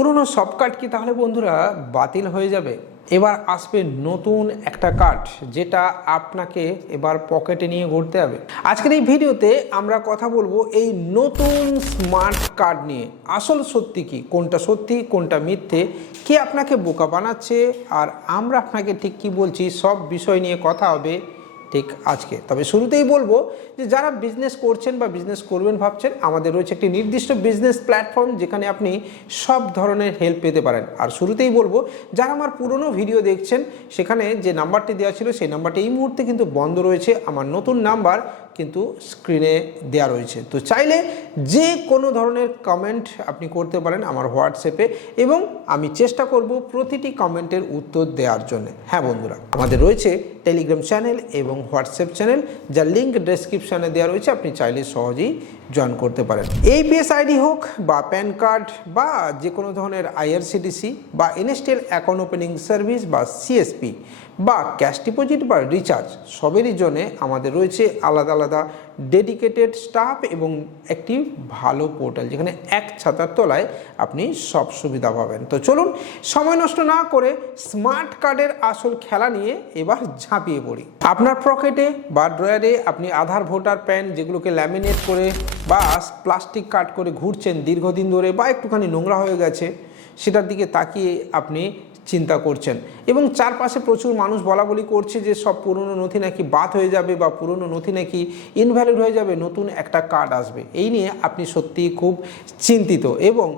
পুরনো সব কার্ড কি তাহলে বন্ধুরা বাতিল হয়ে যাবে? এবার আসবে নতুন একটা কার্ড যেটা আপনাকে এবার পকেটে নিয়ে ঘুরতে হবে। আজকের এই ভিডিওতে আমরা কথা বলব এই নতুন স্মার্ট কার্ড নিয়ে। আসল সত্যি কি? কোনটা সত্যি, কোনটা মিথ্যে? কে আপনাকে বোকা বানাচ্ছে? আর আমরা আপনাকে ঠিক কি বলছি? সব বিষয় নিয়ে কথা হবে ঠিক আজকে। তবে শুরুতেই বলব যে যারা বিজনেস করছেন বা বিজনেস করবেন ভাবছেন, আমাদের রয়েছে একটি নির্দিষ্ট বিজনেস প্ল্যাটফর্ম যেখানে আপনি সব ধরনের হেল্প পেতে পারেন। আর শুরুতেই বলব, যারা আমার পুরনো ভিডিও দেখছেন, সেখানে যে নাম্বারটি দেওয়া ছিল, সেই নাম্বারটি এই মুহূর্তে কিন্তু বন্ধ রয়েছে। আমার নতুন নাম্বার কিন্তু স্ক্রিনে দেয়া রয়েছে। তো চাইলে যে কোনো ধরনের কমেন্ট আপনি করতে পারেন আমার হোয়াটসঅ্যাপে এবং আমি চেষ্টা করব প্রতিটি কমেন্টের উত্তর দেওয়ার জন্য। হ্যাঁ বন্ধুরা, আমাদের রয়েছে টেলিগ্রাম চ্যানেল এবং হোয়াটসঅ্যাপ চ্যানেল যার লিঙ্ক ডেসক্রিপশানে দেওয়া রয়েছে, আপনি চাইলে সহজেই জয়েন করতে পারেন। এই পিএস আইডি হোক বা প্যান কার্ড বা যে কোনো ধরনের আইআরসিটিসি বা এনএসটিএল অ্যাকাউন্ট ওপেনিং সার্ভিস বা সিএসপি বা ক্যাশ ডিপোজিট বা রিচার্জ সবেরই জন্যে আমাদের রয়েছে আলাদা আলাদা ডেডিকেটেড স্টাফ এবং একটি ভালো পোর্টাল যেখানে এক ছাতার তলায় আপনি সব সুবিধা পাবেন। তো চলুন, সময় নষ্ট না করে স্মার্ট কার্ডের আসল খেলা নিয়ে এবার ঝাঁপিয়ে পড়ি। আপনার পকেটে বা ড্রয়ারে আপনি আধার ভোটার প্যান যেগুলোকে ল্যামিনেট করে বা প্লাস্টিক কাট করে ঘুরছেন দীর্ঘদিন ধরে বা একটুখানি নোংরা হয়ে গেছে, সেটার দিকে তাকিয়ে আপনি চিন্তা করছেন। এবং চারপাশে প্রচুর মানুষ বলা বলি করছে যে সব পুরনো নথি নাকি বাদ হয়ে যাবে বা পুরনো নথি নাকি ইনভ্যালিড হয়ে যাবে, নতুন একটা কার্ড আসবে। এই নিয়ে আপনি সত্যিই খুব চিন্তিত এবং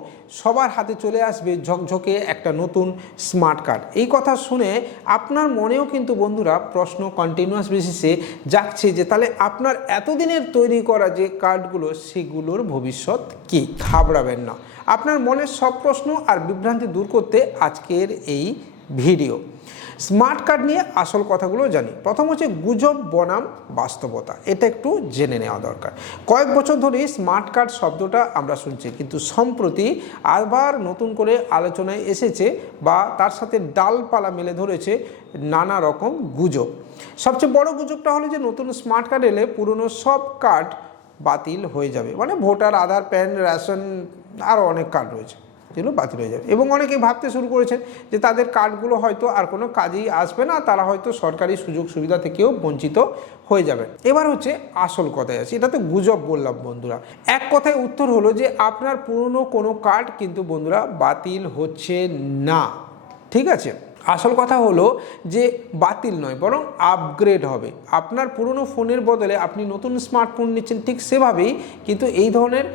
সবার হাতে চলে আসবে ঝকঝকে একটা নতুন স্মার্ট কার্ড এই কথা শুনে আপনার মনেও কিন্তু বন্ধুরা প্রশ্ন কন্টিনিউয়াস বেসিসে যাচ্ছে যে তাহলে আপনার এতদিনের তৈরি করা যে কার্ডগুলো সেগুলোর ভবিষ্যৎ কি? ঘাবড়াবেন না। আপনার মনের সব প্রশ্ন আর বিভ্রান্তি দূর করতে আজকের এই ভিডিও। স্মার্ট কার্ড নিয়ে আসল কথাগুলো জানি। প্রথম হচ্ছে গুজব, বনাম, বাস্তবতা। এটা একটু জেনে নেওয়া দরকার। কয়েক বছর ধরেই স্মার্ট কার্ড শব্দটা আমরা শুনছি, কিন্তু সম্প্রতি আবার নতুন করে আলোচনায় এসেছে বা তার সাথে ডালপালা মেলে ধরেছে নানা রকম গুজব। সবচেয়ে বড় গুজবটা হলো যে নতুন স্মার্ট কার্ড এলে পুরনো সব কার্ড বাতিল হয়ে যাবে। মানে ভোটার, আধার, প্যান, রেশন আরও অনেক কার্ড রয়েছে, যেগুলো বাতিল হয়ে যাবে। এবং অনেকেই ভাবতে শুরু করেছেন যে তাদের কার্ডগুলো হয়তো আর কোনো কাজেই আসবে না, তারা হয়তো সরকারি সুযোগ সুবিধা থেকেও বঞ্চিত হয়ে যাবে এবার হচ্ছে আসল কথায় আছে এটা তো গুজব বললাম বন্ধুরা। এক কথায় উত্তর হলো যে আপনার পুরনো কোনো কার্ড কিন্তু বন্ধুরা বাতিল হচ্ছে না। ঠিক আছে? আসল কথা হলো যে বাতিল নয়, বরং আপগ্রেড হবে। আপনার পুরনো ফোনের বদলে আপনি নতুন স্মার্টফোন নিচ্ছেন ঠিক সেভাবেই, কিন্তু এই ধরনের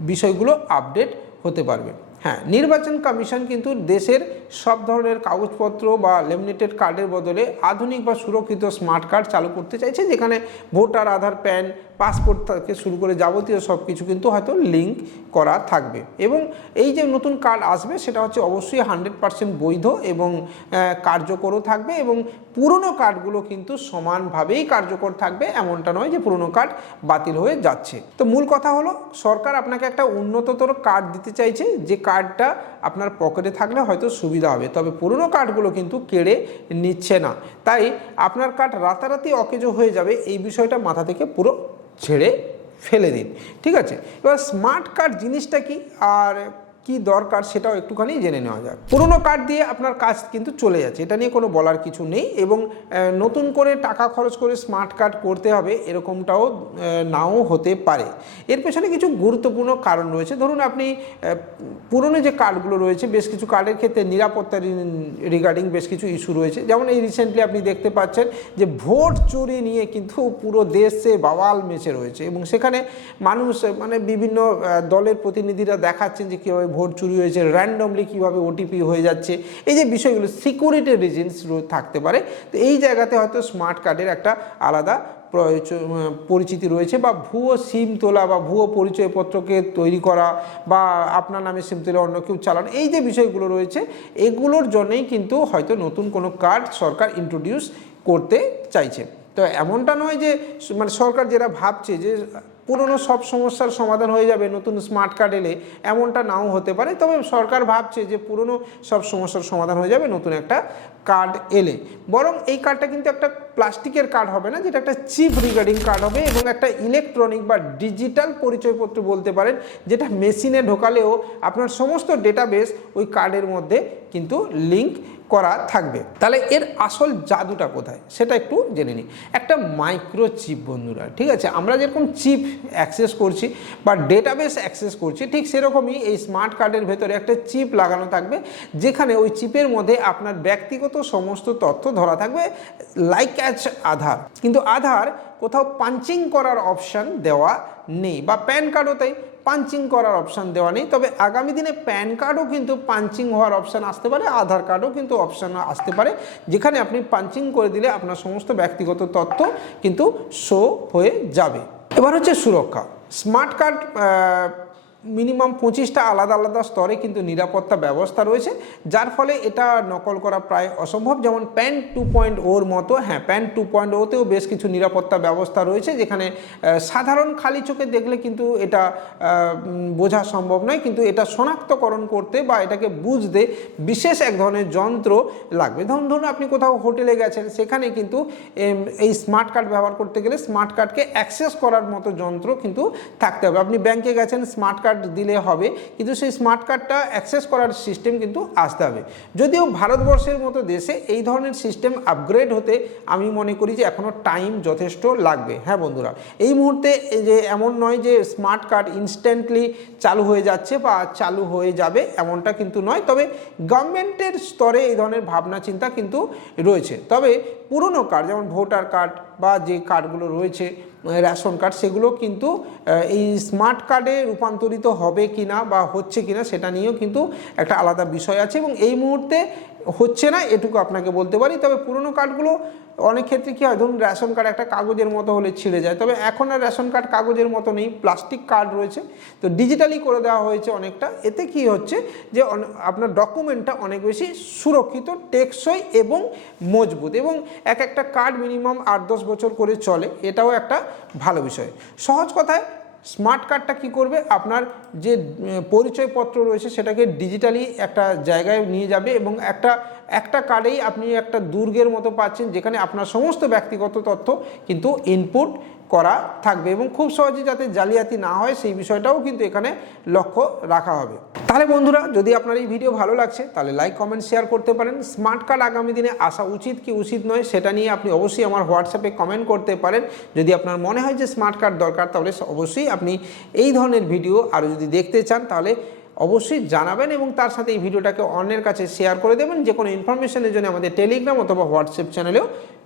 বিষয়গুলো আপডেট হতে পারবে। হ্যাঁ নির্বাচন কমিশন কিন্তু দেশের সব ধরনের কাগজপত্র বা লেমিনেটেড কার্ডের বদলে আধুনিক বা সুরক্ষিত স্মার্ট কার্ড চালু করতে চাইছে, যেখানে ভোটার, আধার, প্যান পাসপোর্ট থেকে শুরু করে যাবতীয় সব কিছু কিন্তু হয়তো লিঙ্ক করা থাকবে। এবং এই যে নতুন কার্ড আসবে, সেটা হচ্ছে অবশ্যই হান্ড্রেড পার্সেন্ট বৈধ এবং কার্যকরও থাকবে এবং পুরনো কার্ডগুলো কিন্তু সমানভাবেই কার্যকর থাকবে, এমনটা নয় যে পুরনো কার্ড বাতিল হয়ে যাচ্ছে। তো মূল কথা হলো, সরকার আপনাকে একটা উন্নততর কার্ড দিতে চাইছে, যে কার্ডটা আপনার পকেটে থাকলে হয়তো সুবিধা হবে, তবে পুরনো কার্ডগুলো কিন্তু কেড়ে নিচ্ছে না। তাই আপনার কার্ড রাতারাতি অকেজো হয়ে যাবে, এই বিষয়টা মাথা থেকে পুরো ছেড়ে ফেলে দিন। ঠিক আছে? এবার স্মার্ট কার্ড জিনিসটা কি? আর কি দরকার সেটাও একটুখানি জেনে নেওয়া যাক। পুরনো কার্ড দিয়ে আপনার কাজ কিন্তু চলে যাচ্ছে। এটা নিয়ে কোনো বলার কিছু নেই এবং নতুন করে টাকা খরচ করে স্মার্ট কার্ড করতে হবে এরকমটাও নাও হতে পারে। এর পেছনে কিছু গুরুত্বপূর্ণ কারণ রয়েছে। ধরুন আপনি পুরনো যে কার্ডগুলো রয়েছে, বেশ কিছু কার্ডের ক্ষেত্রে নিরাপত্তা রিগার্ডিং বেশ কিছু ইস্যু রয়েছে। যেমন এই রিসেন্টলি আপনি দেখতে পাচ্ছেন যে ভোট চুরি নিয়ে কিন্তু পুরো দেশে বাওয়াল মেচে রয়েছে এবং সেখানে মানুষ মানে বিভিন্ন দলের প্রতিনিধিরা দেখাচ্ছেন যে কীভাবে ভোট চুরি হয়েছে র্যান্ডমলি কীভাবে ওটিপি হয়ে যাচ্ছে, এই যে বিষয়গুলো সিকিউরিটি রিজেন্স থাকতে পারে। তো এই জায়গাতে হয়তো স্মার্ট কার্ডের একটা আলাদা পরিচিতি রয়েছে বা ভুয়ো সিম তোলা বা ভুয়ো পরিচয়পত্রকে তৈরি করা বা আপনার নামে সিম তুলে অন্য কেউ চালানো, এই যে বিষয়গুলো রয়েছে, এগুলোর জন্যেই কিন্তু হয়তো নতুন কোনো কার্ড সরকার ইন্ট্রোডিউস করতে চাইছে। তো এমনটা নয় যে মানে সরকার যেটা ভাবছে যে পুরনো সব সমস্যার সমাধান হয়ে যাবে, নতুন স্মার্ট কার্ড এলে এমনটা নাও হতে পারে। তবে সরকার ভাবছে যে পুরনো সব সমস্যার সমাধান হয়ে যাবে, নতুন একটা কার্ড এলে। বরং এই কার্ডটা কিন্তু একটা প্লাস্টিকের কার্ড হবে না, যেটা একটা চিপ রিগার্ডিং কার্ড হবে এবং একটা ইলেকট্রনিক বা ডিজিটাল পরিচয়পত্র বলতে পারেন, যেটা মেশিনে ঢোকালেও আপনার সমস্ত ডেটাবেস ওই কার্ডের মধ্যে কিন্তু লিঙ্ক করা থাকবে। তাহলে এর আসল জাদুটা কোথায়? সেটা একটু জেনে নিই। একটা মাইক্রো চিপ বন্ধুরা, ঠিক আছে? আমরা যেরকম চিপ অ্যাক্সেস করছি বা ডেটাবেস অ্যাক্সেস করছি, ঠিক সেরকমই এই স্মার্ট কার্ডের ভেতরে একটা চিপ লাগানো থাকবে, যেখানে ওই চিপের মধ্যে আপনার ব্যক্তিগত সমস্ত তথ্য ধরা থাকবে লাইক অ্যাচ আধার। কিন্তু আধার কোথাও পাঞ্চিং করার অপশান দেওয়া নেই, বা প্যান কার্ডও তাই পাঞ্চিং করার অপশান দেওয়া নেই, তবে আগামী দিনে প্যান কার্ডও কিন্তু পাঞ্চিং হওয়ার অপশান আসতে পারে, আধার কার্ডও কিন্তু অপশান আসতে পারে, যেখানে আপনি পাঞ্চিং করে দিলে আপনার সমস্ত ব্যক্তিগত তথ্য কিন্তু শো হয়ে যাবে। এবার হচ্ছে সুরক্ষা। স্মার্ট কার্ড মিনিমাম পঁচিশটা আলাদা আলাদা স্তরে কিন্তু নিরাপত্তা ব্যবস্থা রয়েছে, যার ফলে এটা নকল করা প্রায় অসম্ভব। যেমন প্যান টু পয়েন্ট ওর মতো হ্যাঁ প্যান টু পয়েন্ট ওতেও বেশ কিছু নিরাপত্তা ব্যবস্থা রয়েছে, যেখানে সাধারণ খালি চোখে দেখলে কিন্তু এটা বোঝা সম্ভব নয়। কিন্তু এটা শনাক্তকরণ করতে বা এটাকে বুঝতে বিশেষ এক ধরনের যন্ত্র লাগবে। ধরুন ধরুন আপনি কোথাও হোটেলে গেছেন, সেখানে কিন্তু এই স্মার্ট কার্ড ব্যবহার করতে গেলে স্মার্ট কার্ডকে অ্যাক্সেস করার মতো যন্ত্র কিন্তু থাকতে হবে। আপনি ব্যাংকে গেছেন স্মার্ট কার্ড দিলে হবে, কিন্তু সেই স্মার্ট কার্ডটা অ্যাক্সেস করার সিস্টেম কিন্তু আসতে হবে। যদিও ভারতবর্ষের মতো দেশে এই ধরনের সিস্টেম আপগ্রেড হতে আমি মনে করি যে এখনও টাইম যথেষ্ট লাগবে। হ্যাঁ বন্ধুরা, এই মুহূর্তে যে এমন নয় যে স্মার্ট কার্ড ইনস্ট্যান্টলি চালু হয়ে যাচ্ছে বা চালু হয়ে যাবে এমনটা কিন্তু নয়, তবে গভর্নমেন্টের স্তরে এই ধরনের ভাবনা চিন্তা কিন্তু রয়েছে। তবে পুরনো কার্ড যেমন ভোটার কার্ড বা যে কার্ডগুলো রয়েছে রেশন কার্ড সেগুলো কিন্তু এই স্মার্ট কার্ডে রূপান্তরিত হবে কিনা বা হচ্ছে কিনা, সেটা নিয়েও কিন্তু একটা আলাদা বিষয় আছে। এবং এই মুহূর্তে হচ্ছে না, এটুকু আপনাকে বলতে পারি। তবে পুরনো কার্ডগুলো অনেক ক্ষেত্রে কী হয়, ধরুন রেশন কার্ড একটা কাগজের মতো হলে ছিঁড়ে যায়। তবে এখন আর রেশন কার্ড কাগজের মতো নেই, প্লাস্টিক কার্ড রয়েছে। তো ডিজিটালি করে দেওয়া হয়েছে অনেকটা। এতে কি হচ্ছে যে আপনার ডকুমেন্টটা অনেক বেশি সুরক্ষিত, টেকসই এবং মজবুত এবং এক একটা কার্ড মিনিমাম আট দশ বছর করে চলে। এটাও একটা ভালো বিষয়। সহজ কথায় স্মার্ট কার্ডটা কি করবে? আপনার যে পরিচয়পত্র রয়েছে সেটাকে ডিজিটালি একটা জায়গায় নিয়ে যাবে এবং একটা একটা কার্ডেই আপনি একটা দুর্গের মতো পাচ্ছেন যেখানে আপনার সমস্ত ব্যক্তিগত তথ্য কিন্তু ইনপুট করা থাকবে এবং খুব সহজে যাতে জালিয়াতি না হয় সেই বিষয়টাও কিন্তু এখানে লক্ষ্য রাখা হবে। তাহলে বন্ধুরা, যদি আপনার এই ভিডিও ভালো লাগছে, তাহলে লাইক কমেন্ট শেয়ার করতে পারেন। স্মার্ট কার্ড আগামী দিনে আসা উচিত কি উচিত নয়, সেটা নিয়ে আপনি অবশ্যই আমার হোয়াটসঅ্যাপে কমেন্ট করতে পারেন। যদি আপনার মনে হয় যে স্মার্ট কার্ড দরকার, তাহলে অবশ্যই আপনি এই ধরনের ভিডিও আরও যদি দেখতে চান, তাহলে অবশ্যই জানাবেন এবং তার সাথে এই ভিডিওটাকে অন্যের কাছে শেয়ার করে দেবেন। যে কোনো ইনফরমেশনের জন্য আমাদের টেলিগ্রাম অথবা হোয়াটসঅ্যাপ চ্যানেলেও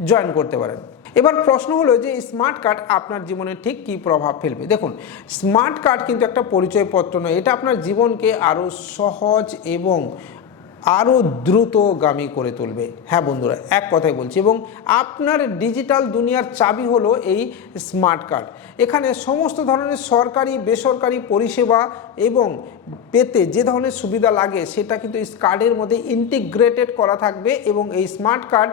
জয়েন করতে পারেন। এবার প্রশ্ন হলো যে স্মার্ট কার্ড আপনার জীবনে ঠিক কি প্রভাব ফেলবে? দেখুন স্মার্ট কার্ড কিন্তু একটা পরিচয়পত্র নয়, এটা আপনার জীবনকে আরও সহজ এবং আরও দ্রুতগামী করে তুলবে। হ্যাঁ বন্ধুরা, এক কথাই বলছি এবং আপনার ডিজিটাল দুনিয়ার চাবি হলো এই স্মার্ট কার্ড। এখানে সমস্ত ধরনের সরকারি, বেসরকারি পরিষেবা এবং পেতে যে ধরনের সুবিধা লাগে, সেটা কিন্তু এই কার্ডের মধ্যে ইন্টিগ্রেটেড করা থাকবে এবং এই স্মার্ট কার্ড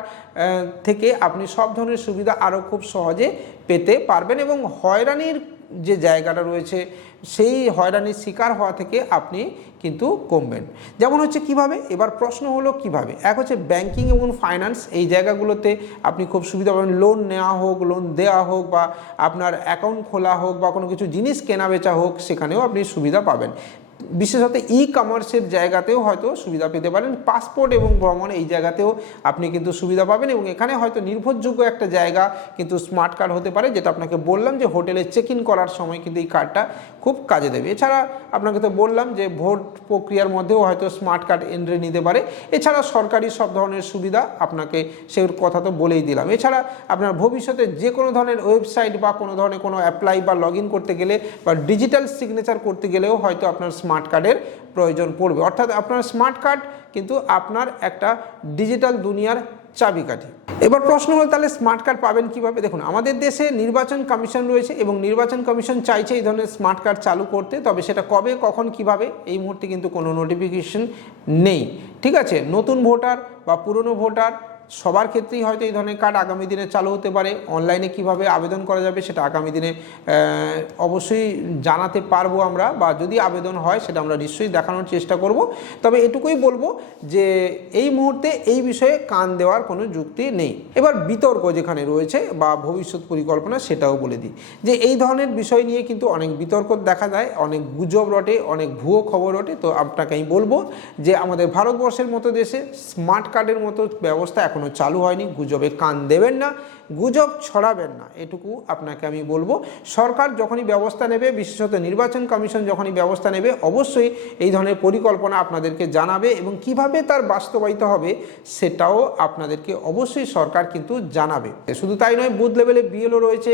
থেকে আপনি সব ধরনের সুবিধা আরও খুব সহজে পেতে পারবেন এবং হয়রানির যে জায়গাটা রয়েছে, সেই হয়রানির শিকার হওয়া থেকে আপনি কিন্তু কমবেন। যেমন হচ্ছে কীভাবে? এবার প্রশ্ন হলো কীভাবে? এক হচ্ছে ব্যাংকিং এবং ফাইন্যান্স এই জায়গাগুলোতে আপনি খুব সুবিধা পাবেন। লোন নেওয়া হোক লোন দেওয়া হোক বা আপনার অ্যাকাউন্ট খোলা হোক বা কোনো কিছু জিনিস কেনা বেচা হোক, সেখানেও আপনি সুবিধা পাবেন। বিশেষত ই কমার্সের জায়গাতেও হয়তো সুবিধা পেতে পারেন। পাসপোর্ট এবং ভ্রমণ এই জায়গাতেও আপনি কিন্তু সুবিধা পাবেন এবং এখানে হয়তো নির্ভরযোগ্য একটা জায়গা কিন্তু স্মার্ট কার্ড হতে পারে, যেটা আপনাকে বললাম যে হোটেলে চেক ইন করার সময় কিন্তু এই কার্ডটা খুব কাজে দেবে। এছাড়া আপনাকে তো বললাম যে ভোট প্রক্রিয়ার মধ্যেও হয়তো স্মার্ট কার্ড এন্ট্রি নিতে পারে। এছাড়া সরকারি সব ধরনের সুবিধা আপনাকে সেই কথা তো বলেই দিলাম। এছাড়া আপনার ভবিষ্যতে যে কোনো ধরনের ওয়েবসাইট বা কোনো ধরনের কোনো অ্যাপ্লাই বা লগ করতে গেলে বা ডিজিটাল সিগনেচার করতে গেলেও হয়তো আপনার স্মার্ট কার্ডের প্রয়োজন পড়বে। অর্থাৎ আপনার স্মার্ট কার্ড কিন্তু আপনার একটা ডিজিটাল দুনিয়ার চাবিকাঠি। এবার প্রশ্ন হলো, তাহলে স্মার্ট কার্ড পাবেন কীভাবে? দেখুন, আমাদের দেশে নির্বাচন কমিশন রয়েছে এবং নির্বাচন কমিশন চাইছে এই ধরনের স্মার্ট কার্ড চালু করতে, তবে সেটা কবে, কখন, কীভাবে, এই মুহূর্তে কিন্তু কোনো নোটিফিকেশন নেই। ঠিক আছে? নতুন ভোটার বা পুরনো ভোটার সবার ক্ষেত্রেই হয়তো এই ধরনের কার্ড আগামী দিনে চালু হতে পারে। অনলাইনে কীভাবে আবেদন করা যাবে সেটা আগামী দিনে অবশ্যই জানাতে পারব আমরা বা যদি আবেদন হয় সেটা আমরা নিশ্চয়ই দেখানোর চেষ্টা করব। তবে এটুকুই বলব যে এই মুহূর্তে এই বিষয়ে কান দেওয়ার কোনো যুক্তি নেই। এবার বিতর্ক যেখানে রয়েছে বা ভবিষ্যৎ পরিকল্পনা সেটাও বলে দিই যে এই ধরনের বিষয় নিয়ে কিন্তু অনেক বিতর্ক দেখা যায়, অনেক গুজব রটে, অনেক ভুয়ো খবর রটে। তো আপনাকে আমি বলব যে আমাদের ভারতবর্ষের মতো দেশে স্মার্ট কার্ডের মতো ব্যবস্থা এখনও চালু হয়নি, গুজবে কান দেবেন না, গুজব ছড়াবেন না, এটুকু আপনাকে আমি বলব। সরকার যখনই ব্যবস্থা নেবে, বিশেষত নির্বাচন কমিশন যখনই ব্যবস্থা নেবে, অবশ্যই এই ধরনের পরিকল্পনা আপনাদেরকে জানাবে এবং কীভাবে তার বাস্তবায়িত হবে সেটাও আপনাদেরকে অবশ্যই সরকার কিন্তু জানাবে। শুধু তাই নয়, বুথ লেভেলে বিএলও রয়েছে,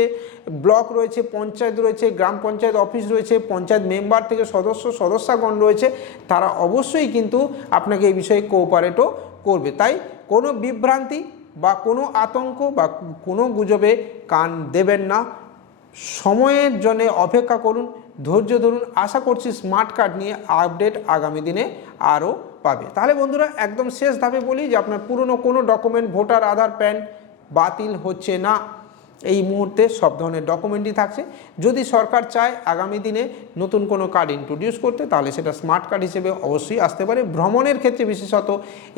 ব্লক রয়েছে, পঞ্চায়েত রয়েছে, গ্রাম পঞ্চায়েত অফিস রয়েছে, পঞ্চায়েত মেম্বার থেকে সদস্য, সদস্যগণ রয়েছে, তারা অবশ্যই কিন্তু আপনাকে এই বিষয়ে কোঅপারেটও করবে। তাই কোনো বিভ্রান্তি বা কোনো আতঙ্ক বা কোনো গুজবে কান দেবেন না। সময়ের জন্য অপেক্ষা করুন, ধৈর্য ধরুন। আশা করছি স্মার্ট কার্ড নিয়ে আপডেট আগামী দিনে আরও পাবে। তাহলে বন্ধুরা, একদম শেষ ধাপে বলি যে আপনার পুরনো কোনো ডকুমেন্ট, ভোটার, আধার, প্যান বাতিল হচ্ছে না। এই মুহূর্তে সব ধরনের ডকুমেন্টই থাকছে। যদি সরকার চায় আগামী দিনে নতুন কোনো কার্ড ইন্ট্রোডিউস করতে, তাহলে সেটা স্মার্ট কার্ড হিসেবে অবশ্যই আসতে পারে। ভ্রমণের ক্ষেত্রে বিশেষত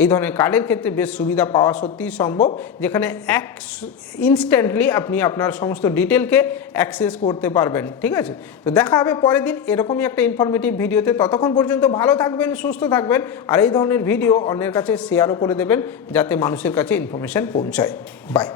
এই ধরনের কার্ডের ক্ষেত্রে বেশ সুবিধা পাওয়া সত্যিই সম্ভব, যেখানে এক ইনস্ট্যান্টলি আপনি আপনার সমস্ত ডিটেলকে অ্যাক্সেস করতে পারবেন, ঠিক আছে? তো দেখা হবে পরের দিন, এরকমই একটা ইনফরমেটিভ ভিডিওতে। ততক্ষণ পর্যন্ত ভালো থাকবেন, সুস্থ থাকবেন, আর এই ধরনের ভিডিও অন্যের কাছে শেয়ারও করে দেবেন, যাতে মানুষের কাছে ইনফরমেশন পৌঁছায়। বাই